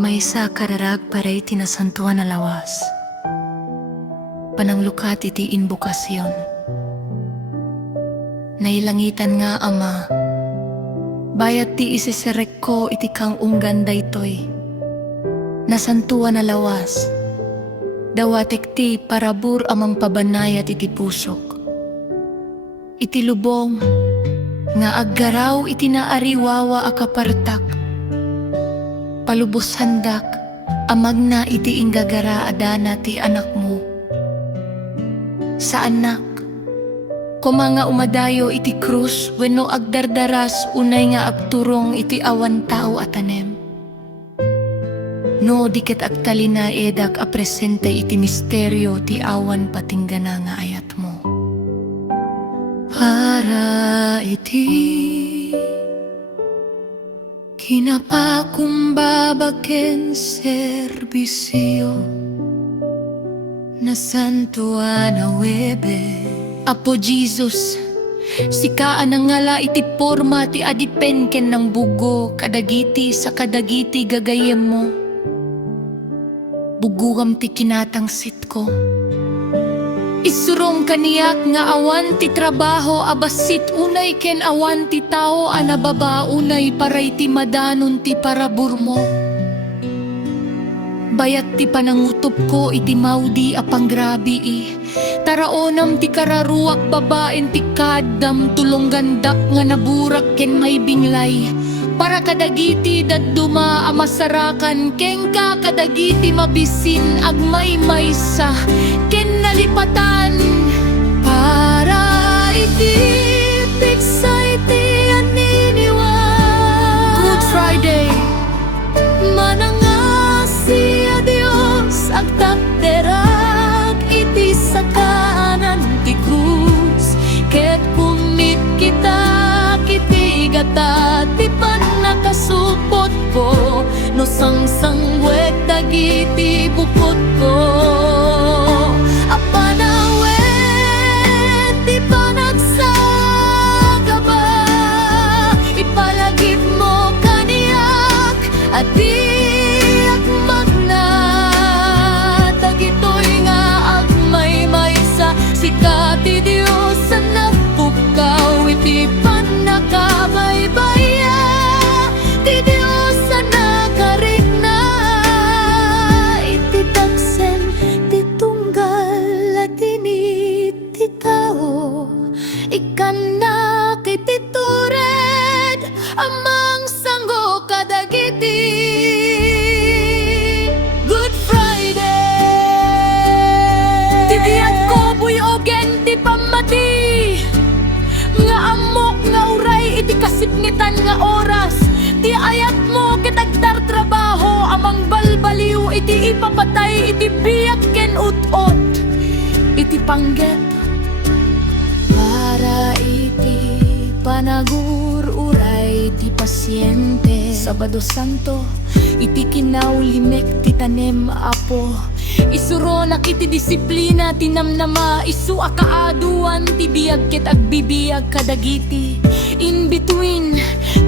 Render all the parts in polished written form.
Maysa kararag paray tinasantuan na lawas. Pananglukat iti inbukasyon. Nailangitan nga ama, bayat ti isisirek ko iti kang unggan daytoy. Nasantuan na lawas, dawatek ti parabur amang pabanayat iti pusok. Iti lubong, nga aggaraw iti naariwawa akapartak. Palubos handak, amag na iti inggagara adana ti anak mo. Sa anak, kumanga umadayo iti krus, wenno agdardaras unay nga agturong iti awan tao atanem. No diket agtalina edak apresente iti misteryo ti awan patinggana nga ayat mo. Para iti kinapakumbabaken serbisyo na santuan na webe. Apo Jesus, sikaan ang ngala iti porma ti adipenken ng bugo kadagiti sa kadagiti gagayem mo. Bugugam ti kinatangsit ko. Isurong kaniyak nga awan ti trabaho abasit unay ken awan ti tao anababa unay paray ti madanon ti parabur mo. Bayat ti panangutop ko iti maudi apang grabi taraonam ti kararuak babaen ti kadam tulong gandak nga naburak ken may binglay. Para kadagiti dadduma amasarakan kengka kadagiti mabisin agmay maysa ken nalipatan. Para iti piksa iti aniniwan Good Friday manangasi a Dios agtakderag iti sakanan ti krus ket pumit kita kiti gata ti nakasupot ko no sangsangwek dagiti bukod ko. Apanawet ti panagsagaba ipalagip mo kaniyak at diyak magna dagitoy nga agmay-maysa sikati Dios sa napukaw iti panakabaybay. Ti Dios sa nakarikna iti taksen ti tunggal at init ti tao ikan na kiti tured amang sanggo kadagiti. Good Friday ti diyan ko buyogen ti pamati nga amok nga uray iti kasipngitan nga oras. Ti ayat mo kitagdar trabaho amang balbaliw iti ipapatay iti biyak ken ut-ot iti panggep. Para iti panagururay ti pasyente Sabado Santo iti kinaulimek ti tanem apo. Isuro na kiti disiplina tinamnama isu akaaduan ti biyag ket agbibiyag kadagiti. In between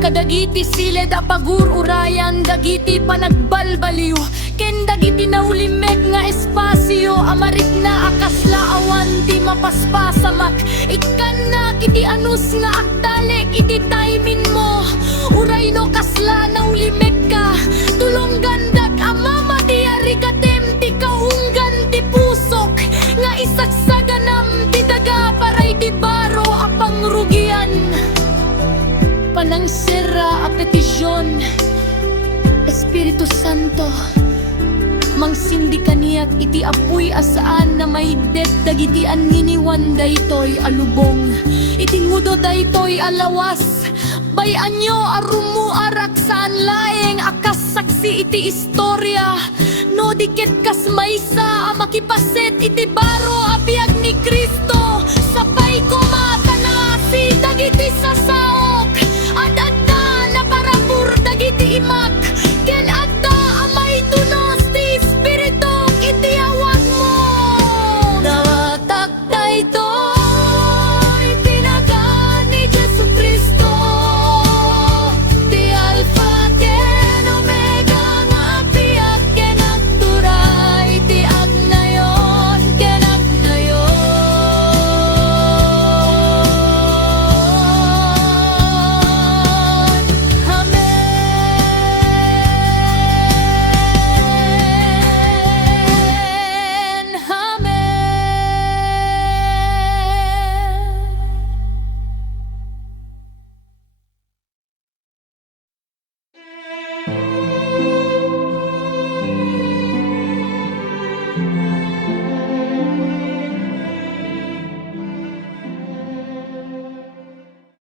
kadagiti siled a pagururayan dagiti panagbalbaliw ken dagiti naulimek nga espasyo amarik na akasla awan ti mapaspasamak ikan na kiti anus nga agdalek iti taymin mo uray no kasla naulimek ka tulong gandag amama ti arigatem ti kaunggan ti pusok nga isagsaganam ti daga paray ti baro a pangrugian. Panang sira a petisyon Espiritu Santo mangsindi kaniyak iti apuy asaan na may det dagiti aniniwan daytoy alubong iti ngudo daytoy alawas bayan nyo arumo araksan laeng akas saksi iti istorya no diket kas maysa a makipaset iti baro a biag ni Kristo sapay kumatanasi dagiti sasa